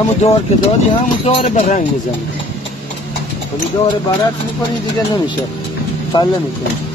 همون دار که دادی همون دار به رنگ میزنی. ولی دار برعکس میکنی دیگه نمیشه، فله میکنی.